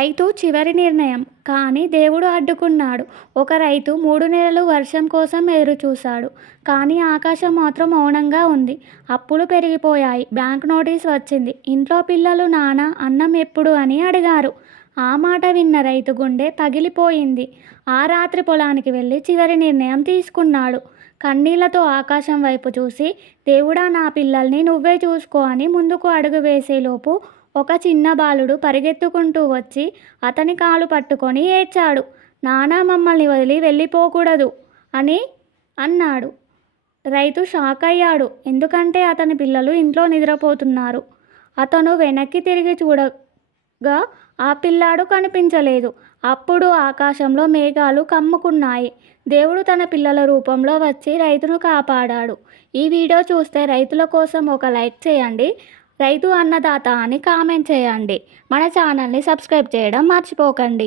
రైతు చివరి నిర్ణయం. కానీ దేవుడు అడ్డుకున్నాడు. ఒక రైతు 3 నెలలు వర్షం కోసం ఎదురుచూశాడు. కానీ ఆకాశం మాత్రం మౌనంగా ఉంది. అప్పులు పెరిగిపోయాయి. బ్యాంక్ నోటీస్ వచ్చింది. ఇంట్లో పిల్లలు నాన్న అన్నం ఎప్పుడు అని అడిగారు. ఆ మాట విన్న రైతు గుండె పగిలిపోయింది. ఆ రాత్రి పొలానికి వెళ్ళి చివరి నిర్ణయం తీసుకున్నాడు. కన్నీళ్లతో ఆకాశం వైపు చూసి, దేవుడా, నా పిల్లల్ని నువ్వే చూసుకో అని ముందుకు అడుగు వేసేలోపు ఒక చిన్న బాలుడు పరిగెత్తుకుంటూ వచ్చి అతని కాలు పట్టుకొని ఏడ్చాడు. నాన్న, మమ్మల్ని వదిలి వెళ్ళిపోకూడదు అని అన్నాడు. రైతు షాక్ అయ్యాడు. ఎందుకంటే అతని పిల్లలు ఇంట్లో నిద్రపోతున్నారు. అతను వెనక్కి తిరిగి చూడగా ఆ పిల్లాడు కనిపించలేదు. అప్పుడు ఆకాశంలో మేఘాలు కమ్ముకున్నాయి. దేవుడు తన పిల్లల రూపంలో వచ్చి రైతును కాపాడాడు. ఈ వీడియో చూస్తే రైతుల కోసం ఒక లైక్ చేయండి. రైతు అన్నదాత అని కామెంట్ చేయండి. మన ఛానల్ని సబ్స్క్రైబ్ చేయడం మర్చిపోకండి.